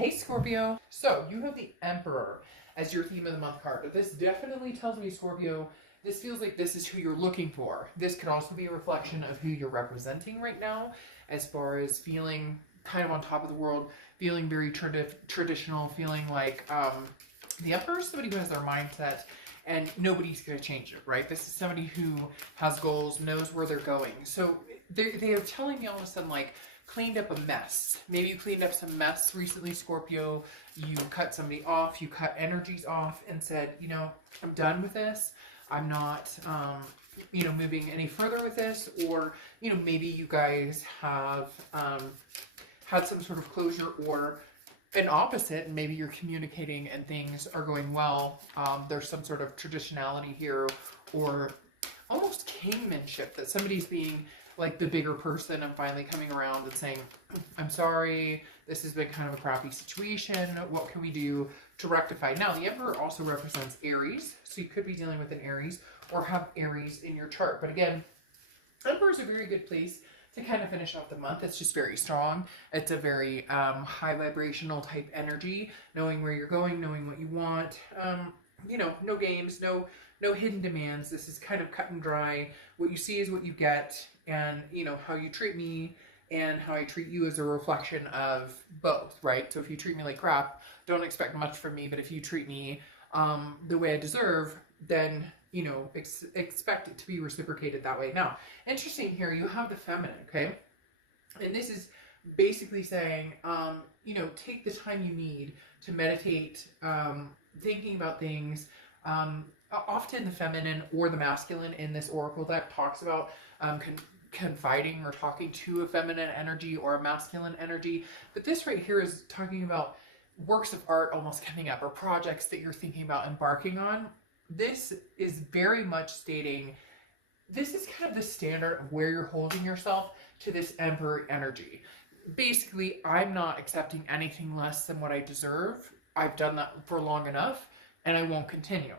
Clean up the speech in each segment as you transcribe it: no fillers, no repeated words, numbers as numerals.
Hey Scorpio, so you have the Emperor as your theme of the month card. This definitely tells me, Scorpio, this feels like this is who you're looking for. This could also be a reflection of who you're representing right now, as far as feeling kind of on top of the world, feeling very traditional, feeling like the Emperor is somebody who has their mindset and nobody's going to change it, right? This is somebody who has goals, knows where they're going. So they are telling me all of a sudden, like, cleaned up a mess. Maybe you cleaned up some mess recently, Scorpio. You cut somebody off, you cut energies off and said, I'm done with this. I'm not, moving any further with this. Or, maybe you guys have had some sort of closure or an opposite, and maybe you're communicating and things are going well. There's some sort of traditionality here or almost kingmanship that somebody's being like the bigger person and finally coming around and saying, I'm sorry, this has been kind of a crappy situation. What can we do to rectify? Now, the Emperor also represents Aries, so you could be dealing with an Aries or have Aries in your chart. But again, Emperor is a very good place to kind of finish off the month. It's just very strong. It's a very high vibrational type energy, knowing where you're going, knowing what you want. No games, no hidden demands. This is kind of cut and dry. What you see is what you get, and how you treat me and how I treat you is a reflection of both, right? So if you treat me like crap, don't expect much from me. But if you treat me the way I deserve, then expect it to be reciprocated that way. Now, interesting here, you have the Feminine, okay? And this is basically saying, take the time you need to meditate, thinking about things. Often the feminine or the masculine in this oracle deck talks about confiding or talking to a feminine energy or a masculine energy. But this right here is talking about works of art almost coming up or projects that you're thinking about embarking on. This is very much stating, this is kind of the standard of where you're holding yourself to this Emperor energy. Basically, I'm not accepting anything less than what I deserve. I've done that for long enough, and I won't continue.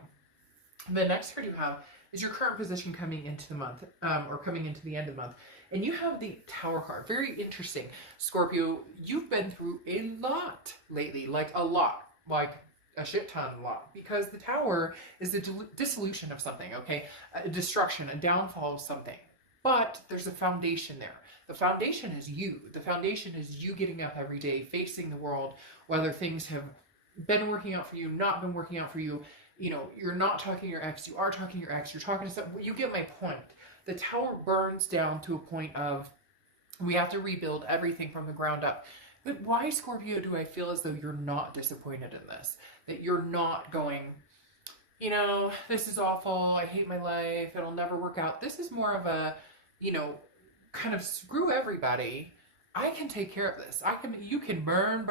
The next card you have is your current position coming into the month, or coming into the end of the month. And you have the Tower card. Very interesting. Scorpio, you've been through a lot lately, like a lot, like a shit ton, a lot. Because the Tower is the dissolution of something, okay? A destruction, a downfall of something. But there's a foundation there. The foundation is you. The foundation is you getting up every day, facing the world, whether things have been working out for you, not been working out for you. You're not talking to your ex, you are talking to your ex, you're talking to someone. You get my point. The Tower burns down to a point of, we have to rebuild everything from the ground up. But why, Scorpio, do I feel as though you're not disappointed in this? That you're not going, this is awful, I hate my life, it'll never work out. This is more of a, kind of screw everybody. I can take care of this. You can burn,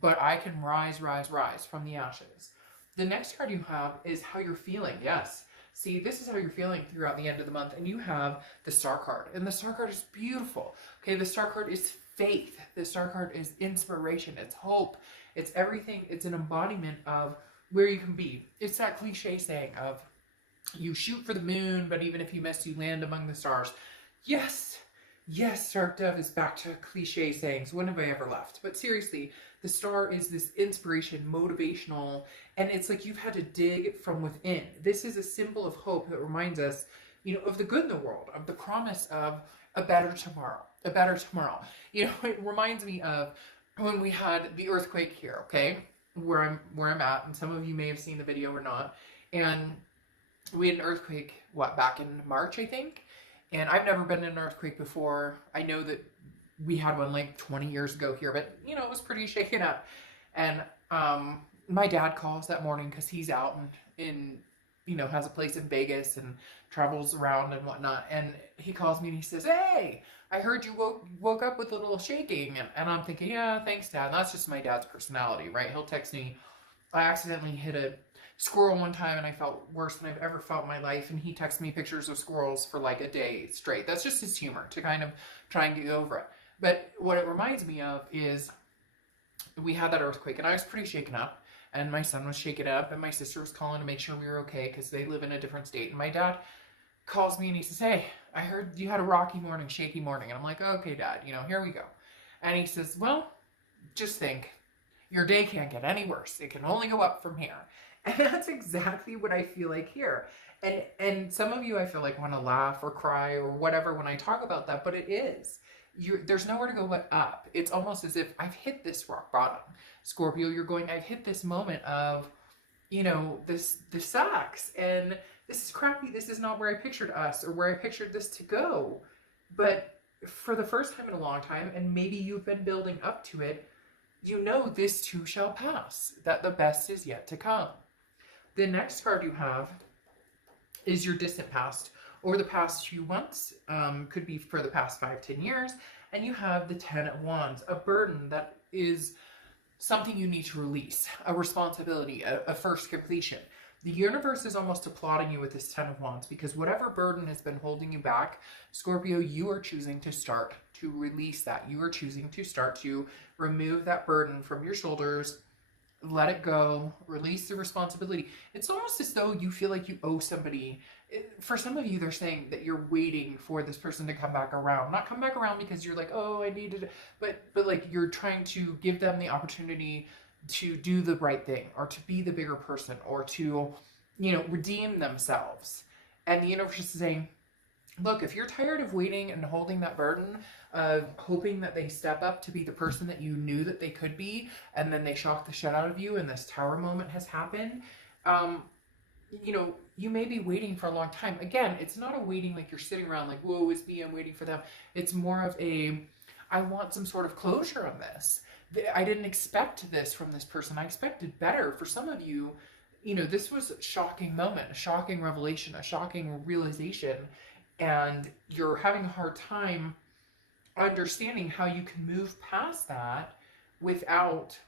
but I can rise from the ashes. The next card you have is how you're feeling. Yes. See, this is how you're feeling throughout the end of the month. And you have the Star card. And the Star card is beautiful. Okay, the Star card is faith. The Star card is inspiration. It's hope. It's everything. It's an embodiment of where you can be. It's that cliche saying of, you shoot for the moon, but even if you miss, you land among the stars. Yes, Shark Dove is back to cliche sayings. When have I ever left? But seriously, the star is this inspiration, motivational, and it's like you've had to dig from within. This is a symbol of hope that reminds us, of the good in the world, of the promise of a better tomorrow, It reminds me of when we had the earthquake here, okay, where I'm at, and some of you may have seen the video or not, and we had an earthquake, back in March, I think. And I've never been in an earthquake before. I know that we had one like 20 years ago here, but it was pretty shaken up. And my dad calls that morning because he's out and has a place in Vegas and travels around and whatnot. And he calls me and he says, "Hey, I heard you woke up with a little shaking." And I'm thinking, yeah, thanks, Dad. And that's just my dad's personality, right? He'll text me, I accidentally hit a squirrel one time and I felt worse than I've ever felt in my life, and he texts me pictures of squirrels for like a day straight. That's just his humor to kind of try and get over it. But what it reminds me of is we had that earthquake and I was pretty shaken up, and my son was shaken up, and my sister was calling to make sure we were okay because they live in a different state. And my dad calls me and he says, "Hey, I heard you had a rocky morning, shaky morning." And I'm like, "Okay, Dad, here we go." And he says, "Well, just think, your day can't get any worse. It can only go up from here. And that's exactly what I feel like here. And some of you, I feel like, want to laugh or cry or whatever when I talk about that, but it is. There's nowhere to go but up. It's almost as if I've hit this rock bottom. Scorpio, you're going, I've hit this moment of, this sucks. And this is crappy. This is not where I pictured us or where I pictured this to go. But for the first time in a long time, and maybe you've been building up to it, this too shall pass, that the best is yet to come. The next card you have is your distant past, or the past few months, could be for the past 5-10 years, and you have the 10 of Wands, a burden that is something you need to release, a responsibility, a first completion. The universe is almost applauding you with this 10 of Wands, because whatever burden has been holding you back, Scorpio, you are choosing to start to release that. You are choosing to start to remove that burden from your shoulders, let it go, release the responsibility. It's almost as though you feel like you owe somebody. For some of you, they're saying that you're waiting for this person to come back around. Not come back around because you're like, oh, I needed it. But like you're trying to give them the opportunity to do the right thing, or to be the bigger person, or to, redeem themselves. And the universe is saying, look, if you're tired of waiting and holding that burden of hoping that they step up to be the person that you knew that they could be, and then they shock the shit out of you and this tower moment has happened, you may be waiting for a long time. Again, it's not a waiting like you're sitting around like, whoa, it's me, I'm waiting for them. It's more of I want some sort of closure on this. I didn't expect this from this person. I expected better. For some of you, this was a shocking moment, a shocking revelation, a shocking realization, and you're having a hard time understanding how you can move past that without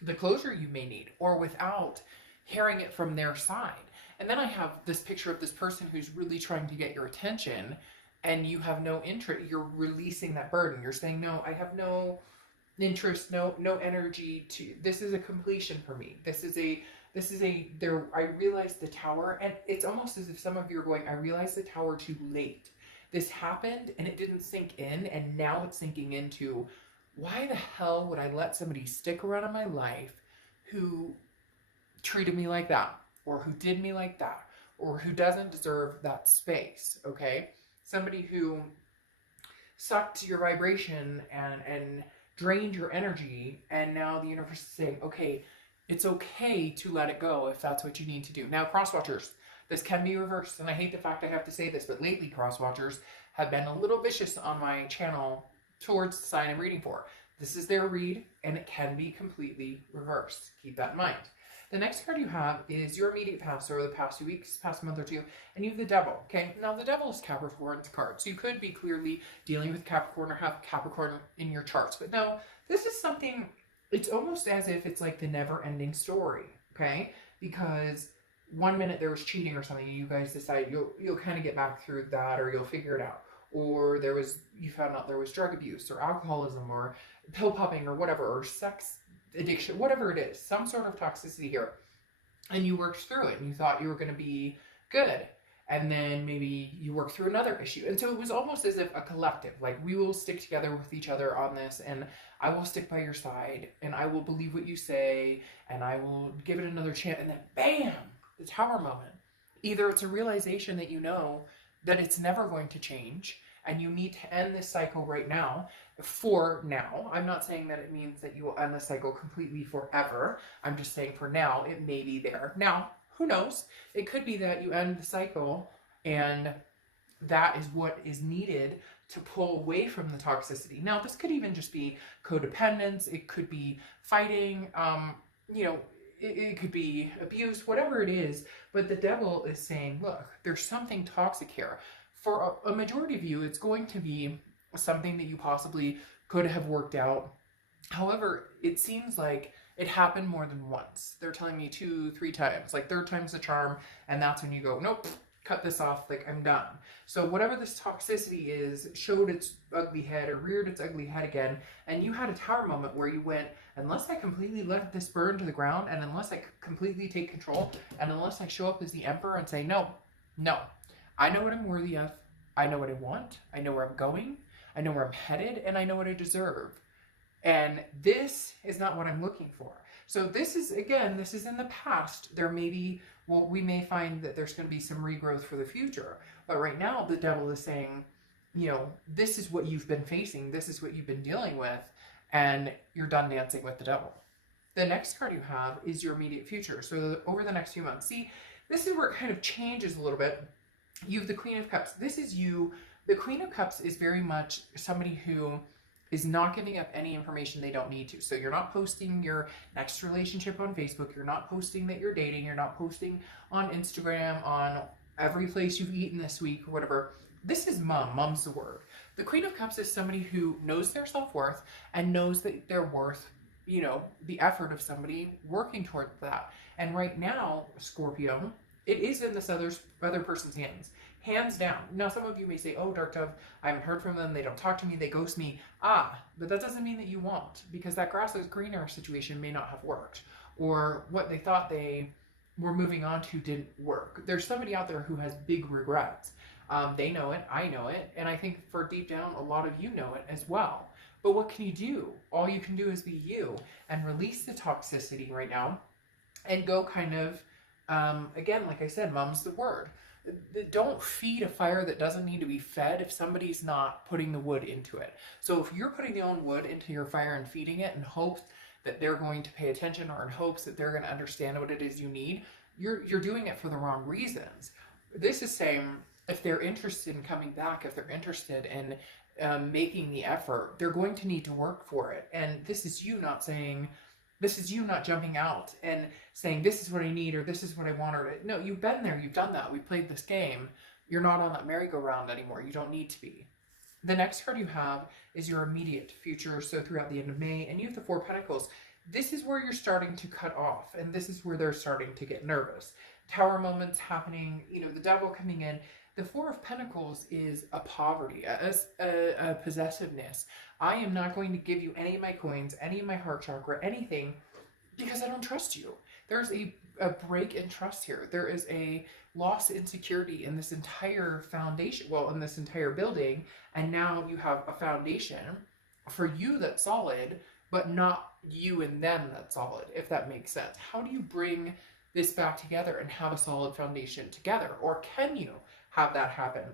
the closure you may need, or without hearing it from their side. And then I have this picture of this person who's really trying to get your attention, and you have no interest. You're releasing that burden. You're saying, no, I have no interest, no energy to, this is a completion for me. I realized the tower, and it's almost as if some of you are going, I realized the tower too late. This happened and it didn't sink in, and now it's sinking into, why the hell would I let somebody stick around in my life who treated me like that, or who did me like that, or who doesn't deserve that space, okay? Somebody who sucked your vibration and drained your energy, and now the universe is saying, okay, it's okay to let it go if that's what you need to do. Now, crosswatchers, this can be reversed, and I hate the fact I have to say this, but lately crosswatchers have been a little vicious on my channel towards the sign I'm reading for. This is their read, and it can be completely reversed. Keep that in mind. The next card you have is your immediate past, or the past few weeks, past month or two, and you have the Devil, okay? Now, the Devil is Capricorn's card, so you could be clearly dealing with Capricorn or have Capricorn in your charts. But no, this is something, it's almost as if it's like the never-ending story, okay? Because one minute there was cheating or something, and you guys decide you'll kind of get back through that, or you'll figure it out. Or you found out there was drug abuse, or alcoholism, or pill popping, or whatever, or sex addiction, whatever it is, some sort of toxicity here, and you worked through it, and you thought you were going to be good, and then maybe you worked through another issue, and so it was almost as if a collective, like, we will stick together with each other on this, and I will stick by your side, and I will believe what you say, and I will give it another chance, and then bam, the tower moment. Either it's a realization that you know that it's never going to change, and you need to end this cycle right now. For now, I'm not saying that it means that you will end the cycle completely forever. I'm just saying for now, it may be there. Now, who knows? It could be that you end the cycle and that is what is needed to pull away from the toxicity. Now, this could even just be codependence. It could be fighting, it could be abuse, whatever it is. But the Devil is saying, look, there's something toxic here. For a majority of you, it's going to be something that you possibly could have worked out. However, it seems like it happened more than once. They're telling me 2-3 times, like third time's the charm, and that's when you go, nope, cut this off, like I'm done. So whatever this toxicity is showed its ugly head, or reared its ugly head again, and you had a tower moment where you went, unless I completely let this burn to the ground, and unless I completely take control, and unless I show up as the Emperor and say, no, I know what I'm worthy of, I know what I want, I know where I'm going, I know where I'm headed, and I know what I deserve. And this is not what I'm looking for. So this is, again, this is in the past. There may be, well, we may find that there's going to be some regrowth for the future. But right now, the devil is saying, you know, this is what you've been facing. This is what you've been dealing with. And you're done dancing with the devil. The next card you have is your immediate future. So over the next few months. See, this is where it kind of changes a little bit. You have the Queen of Cups. This is you. The Queen of Cups is very much somebody who is not giving up any information they don't need to. So you're not posting your next relationship on Facebook. You're not posting that you're dating. You're not posting on Instagram, on every place you've eaten this week or whatever. This is mom. Mom's the word. The Queen of Cups is somebody who knows their self-worth and knows that they're worth, you know, the effort of somebody working toward that. And right now, Scorpio, it is in this other person's hands. Hands down. Now, some of you may say, oh, Dark Dove, I haven't heard from them. They don't talk to me. They ghost me. But that doesn't mean that you won't, because that grass is greener situation may not have worked, or what they thought they were moving on to didn't work. There's somebody out there who has big regrets. They know it. I know it. And I think for deep down, a lot of you know it as well. But what can you do? All you can do is be you and release the toxicity right now and go kind of, again, like I said, mom's the word. Don't feed a fire that doesn't need to be fed if somebody's not putting the wood into it. So if you're putting your own wood into your fire and feeding it in hopes that they're going to pay attention, or in hopes that they're going to understand what it is you need, you're doing it for the wrong reasons. This is saying, if they're interested in coming back, if they're interested in making the effort, they're going to need to work for it. And this is you not saying, this is you not jumping out and saying, this is what I need, or this is what I want, or no, you've been there, you've done that, we played this game. You're not on that merry-go-round anymore. You don't need to be. The next card you have is your immediate future, so throughout the end of May, and you have the Four of Pentacles. This is where you're starting to cut off, and this is where they're starting to get nervous. Tower moments happening, you know, the devil coming in. The Four of Pentacles is a poverty, a possessiveness. I am not going to give you any of my coins, any of my heart chakra, anything, because I don't trust you. There's a break in trust here. There is a loss in security in this entire foundation, well, in this entire building, and now you have a foundation for you that's solid, but not you and them that's solid, if that makes sense. How do you bring this back together and have a solid foundation together? Or can you have that happen?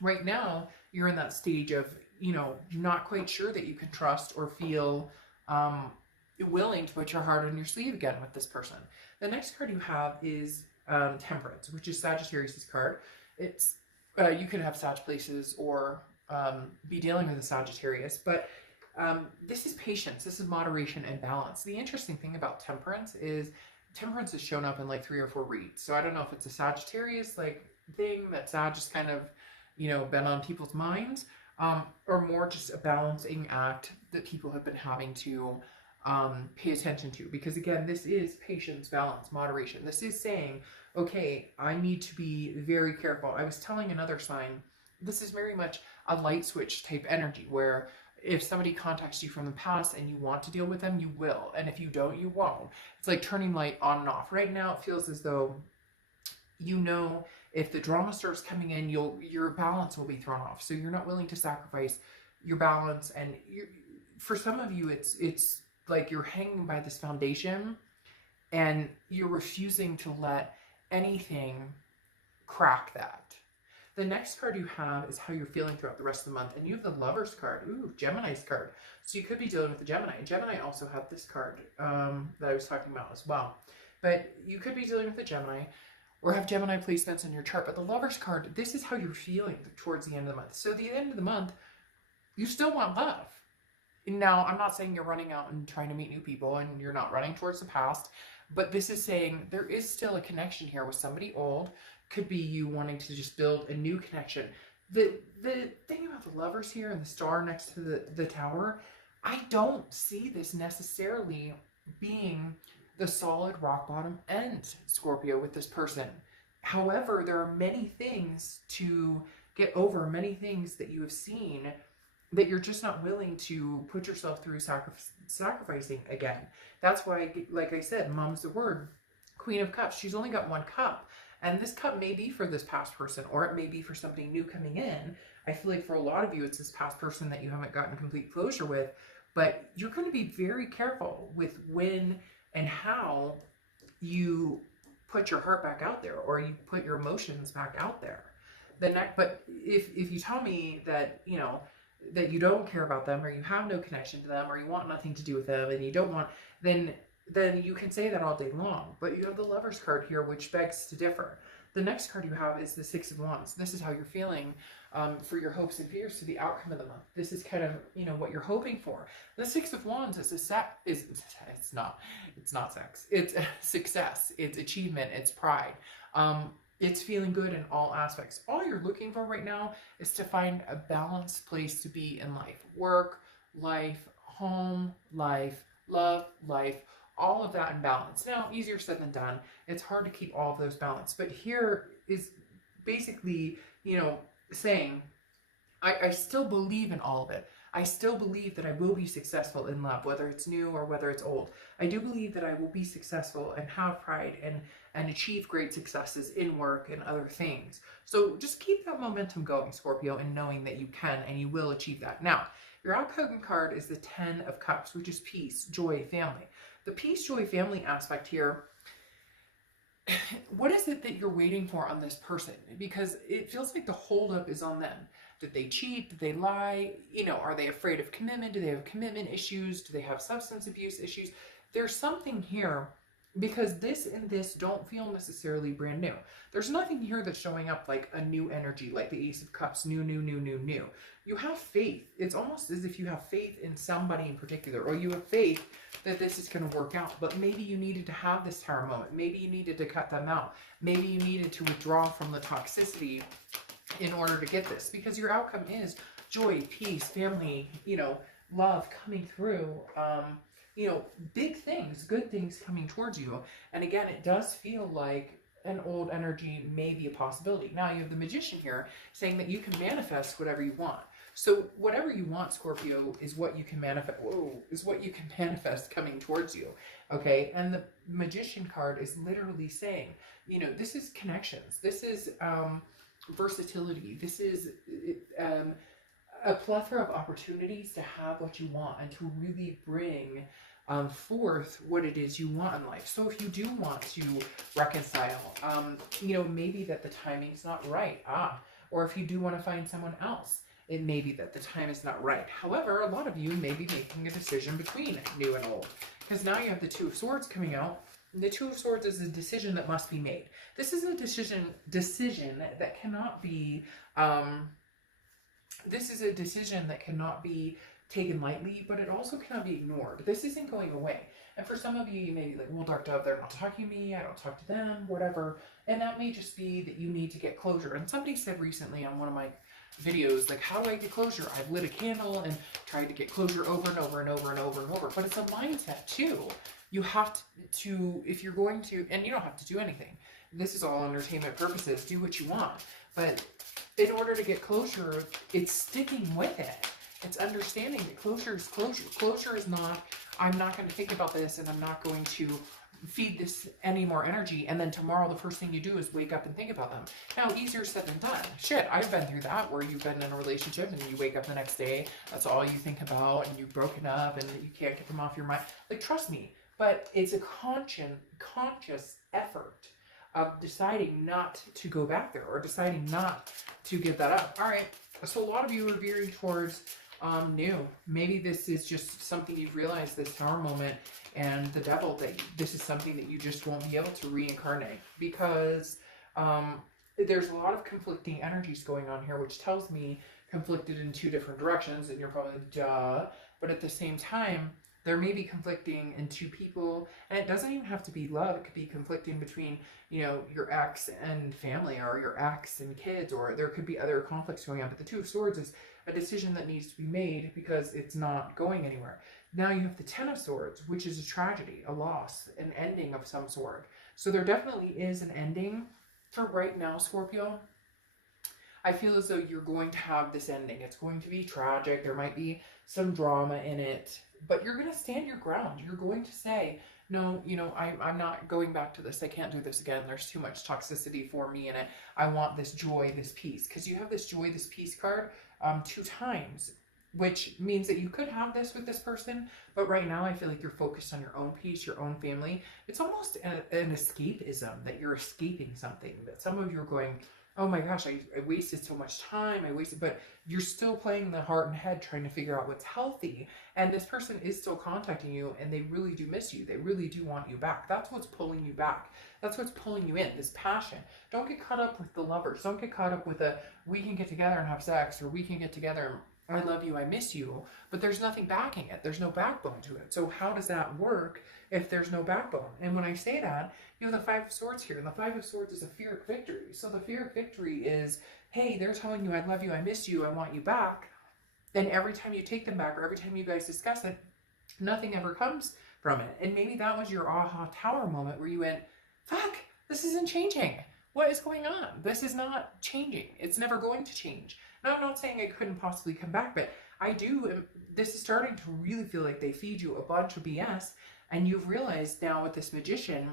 Right now, you're in that stage of, you know, not quite sure that you can trust or feel willing to put your heart on your sleeve again with this person. The next card you have is Temperance, which is Sagittarius' card. It's you could have Sag places or be dealing with a Sagittarius, but this is patience, this is moderation and balance. The interesting thing about Temperance is Temperance has shown up in like 3 or 4 reads. So I don't know if it's a Sagittarius like thing that Sag just kind of, you know, been on people's minds, or more just a balancing act that people have been having to pay attention to. Because again, this is patience, balance, moderation. This is saying, okay, I need to be very careful. I was telling another sign, this is very much a light switch type energy, where if somebody contacts you from the past and you want to deal with them, you will. And if you don't, you won't. It's like turning light on and off. Right now, it feels as though, you know, if the drama starts coming in, your balance will be thrown off. So you're not willing to sacrifice your balance. And for some of you, it's like you're hanging by this foundation and you're refusing to let anything crack that. The next card you have is how you're feeling throughout the rest of the month. And you have the Lover's card. Ooh, Gemini's card. So you could be dealing with the Gemini. Gemini also had this card that I was talking about as well. But you could be dealing with the Gemini or have Gemini placements in your chart. But the Lover's card, this is how you're feeling towards the end of the month. So at the end of the month, you still want love. Now, I'm not saying you're running out and trying to meet new people and you're not running towards the past. But this is saying there is still a connection here with somebody old. Could be you wanting to just build a new connection. The thing about the Lovers here and the star next to the tower, I don't see this necessarily being the solid rock bottom end, Scorpio, with this person. However, there are many things to get over, many things that you have seen that you're just not willing to put yourself through sacrificing again. That's why, like I said, mom's the word. Queen of Cups, she's only got 1 cup. And this cup may be for this past person, or it may be for somebody new coming in. I feel like for a lot of you, it's this past person that you haven't gotten complete closure with. but you're going to be very careful with when and how you put your heart back out there, or you put your emotions back out there. But if you tell me that, you know, that you don't care about them, or you have no connection to them, or you want nothing to do with them, and you don't want, then you can say that all day long. But you have the Lover's card here, which begs to differ. The next card you have is the Six of Wands. This is how you're feeling for your hopes and fears to the outcome of the month. This is kind of, you know, what you're hoping for. The Six of Wands is it's not sex. It's success. It's achievement. It's pride. It's feeling good in all aspects. All you're looking for right now is to find a balanced place to be in life. Work, life, home, life, love, life, all of that in balance. Now, easier said than done. It's hard to keep all of those balanced. But here is basically, you know, saying, I still believe in all of it. I still believe that I will be successful in love, whether it's new or whether it's old. I do believe that I will be successful and have pride and achieve great successes in work and other things. So just keep that momentum going, Scorpio, and knowing that you can and you will achieve that. Now, your outcome card is the Ten of Cups, which is peace, joy, family. The peace, joy, family aspect here, what is it that you're waiting for on this person? Because it feels like the holdup is on them. Did they cheat? Did they lie? You know, are they afraid of commitment? Do they have commitment issues? Do they have substance abuse issues? There's something here, because this and this don't feel necessarily brand new. There's nothing here that's showing up like a new energy, like the Ace of Cups, new. You have faith. It's almost as if you have faith in somebody in particular, or you have faith that this is going to work out. But maybe you needed to have this tower moment. Maybe you needed to cut them out. Maybe you needed to withdraw from the toxicity in order to get this, because your outcome is joy, peace, family, you know, love coming through, you know, big things, good things coming towards you. And again, it does feel like an old energy may be a possibility. Now you have the Magician here saying that you can manifest whatever you want. So whatever you want, Scorpio, is what you can manifest. Is what you can manifest coming towards you. Okay. And the Magician card is literally saying, you know, this is connections. This is, versatility. This is a plethora of opportunities to have what you want and to really bring forth what it is you want in life. So if you do want to reconcile, you know, maybe that the timing's not right. Or if you do want to find someone else, it may be that the time is not right. However, a lot of you may be making a decision between new and old, because now you have the Two of Swords coming out. The Two of Swords is a decision that must be made. This is a decision that cannot be, this is a decision that cannot be taken lightly, but it also cannot be ignored. This isn't going away. And for some of you, you may be like, well, Dark Dove, they're not talking to me, I don't talk to them, whatever. And that may just be that you need to get closure. And somebody said recently on one of my videos, like, how do I get closure? I've lit a candle and tried to get closure over and over and over and over and over. But it's a mindset too. You have to, if you're going to, and you don't have to do anything. This is all entertainment purposes. Do what you want. But in order to get closure, it's sticking with it. It's understanding that closure is closure. Closure is not, I'm not going to think about this and I'm not going to feed this any more energy, and then tomorrow the first thing you do is wake up and think about them. Now, easier said than done. Shit, I've been through that, where you've been in a relationship and you wake up the next day, that's all you think about, and you've broken up and you can't get them off your mind. Like, trust me, but it's a conscious effort of deciding not to go back there, or deciding not to give that up. All right, so a lot of you are veering towards new. Maybe this is just something you've realized, this tower moment and the devil, that this is something that you just won't be able to reincarnate, because there's a lot of conflicting energies going on here, which tells me conflicted in two different directions, and you're probably like, duh. But at the same time, there may be conflicting in two people, and it doesn't even have to be love. It could be conflicting between, you know, your ex and family, or your ex and kids, or there could be other conflicts going on. But the Two of Swords is a decision that needs to be made because it's not going anywhere. Now you have the Ten of Swords, which is a tragedy, a loss, an ending of some sort. So there definitely is an ending for right now, Scorpio. I feel as though you're going to have this ending. It's going to be tragic. There might be some drama in it, but you're going to stand your ground. You're going to say, no, you know, I'm not going back to this. I can't do this again. There's too much toxicity for me in it. I want this joy, this peace. Because you have this joy, this peace card 2 times. which means that you could have this with this person, but right now I feel like you're focused on your own peace, your own family. It's almost an escapism, that you're escaping something, that some of you are going, oh my gosh, I wasted so much time, but you're still playing the heart and head trying to figure out what's healthy. And this person is still contacting you, and they really do miss you. They really do want you back. That's what's pulling you back. That's what's pulling you in, this passion. Don't get caught up with the lovers. Don't get caught up with we can get together and have sex, or we can get together and I love you, I miss you, but there's nothing backing it. There's no backbone to it. So how does that work if there's no backbone? And when I say that, you have the Five of Swords here, and the Five of Swords is a fear of victory. So the fear of victory is, hey, they're telling you, I love you, I miss you, I want you back. Then every time you take them back, or every time you guys discuss it, nothing ever comes from it. And maybe that was your aha tower moment where you went, fuck, this isn't changing. What is going on? This is not changing. It's never going to change. Now, I'm not saying I couldn't possibly come back, but I do. This is starting to really feel like they feed you a bunch of BS, and you've realized now with this Magician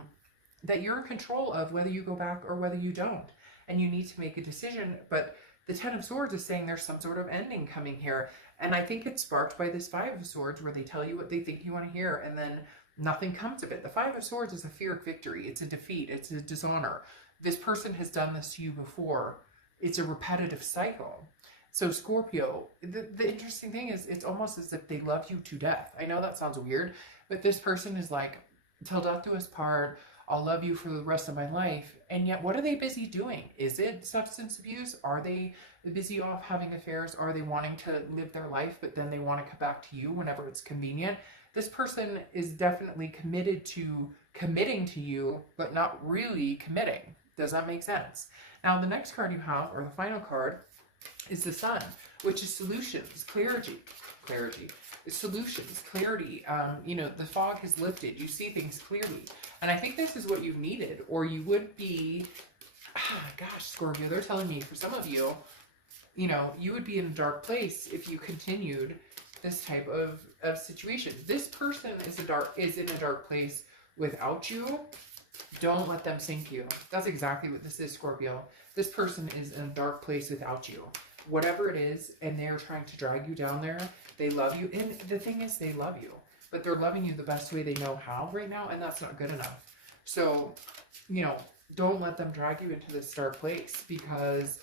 that you're in control of whether you go back or whether you don't, and you need to make a decision. But the Ten of Swords is saying there's some sort of ending coming here, and I think it's sparked by this Five of Swords, where they tell you what they think you want to hear, and then nothing comes of it. The Five of Swords is a fear of victory. It's a defeat. It's a dishonor. This person has done this to you before. It's a repetitive cycle. So Scorpio, the interesting thing is, it's almost as if they love you to death. I know that sounds weird, but this person is like, till death do us part, I'll love you for the rest of my life. And yet, what are they busy doing? Is it substance abuse? Are they busy off having affairs? Are they wanting to live their life, but then they want to come back to you whenever it's convenient? This person is definitely committed to committing to you, but not really committing. Does that make sense? Now, the next card you have, or the final card, is the Sun, which is solutions, clarity, solutions, clarity. You know, the fog has lifted. You see things clearly. And I think this is what you've needed, or you would be, gosh, Scorpio, they're telling me for some of you, you know, you would be in a dark place if you continued this type of situation. This person is in a dark place without you. Don't let them sink you. That's exactly what this is, Scorpio. This person is in a dark place without you. Whatever it is, and they're trying to drag you down there, they love you. And the thing is, they love you. But they're loving you the best way they know how right now, and that's not good enough. So, you know, don't let them drag you into this dark place, because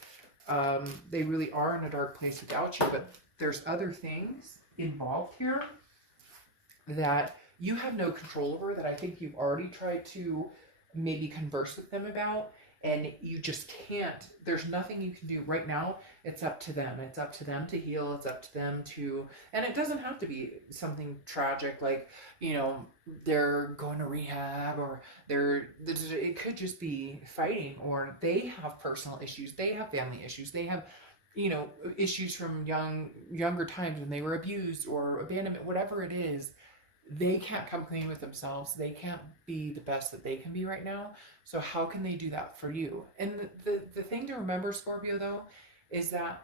they really are in a dark place without you. But there's other things involved here that you have no control over, that I think you've already tried to maybe converse with them about, and you just can't. There's nothing you can do right now. It's up to them. It's up to them to heal. It's up to them to, and it doesn't have to be something tragic, like, you know, they're going to rehab, or it could just be fighting, or they have personal issues. They have family issues. They have, you know, issues from younger times when they were abused or abandonment, whatever it is. They can't come clean with themselves. They can't be the best that they can be right now. So how can they do that for you? And the thing to remember, Scorpio, though, is that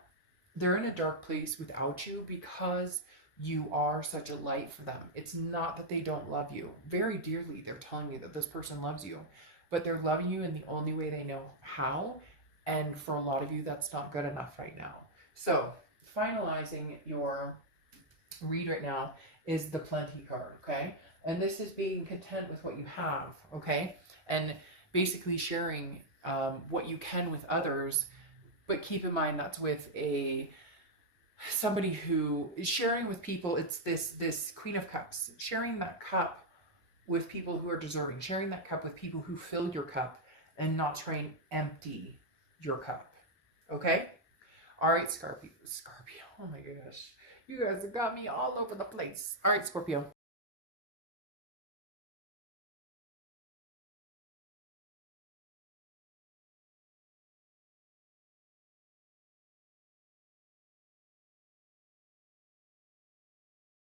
they're in a dark place without you because you are such a light for them. It's not that they don't love you. Very dearly, they're telling you that this person loves you. But they're loving you in the only way they know how. And for a lot of you, that's not good enough right now. So finalizing your read right now is the Plenty card, okay? And this is being content with what you have, okay? And basically sharing what you can with others, but keep in mind that's with somebody who is sharing with people. It's this Queen of Cups, sharing that cup with people who are deserving, sharing that cup with people who filled your cup, and not try and empty your cup, okay? All right, Scorpio. Oh my gosh. You guys have got me all over the place. All right, Scorpio.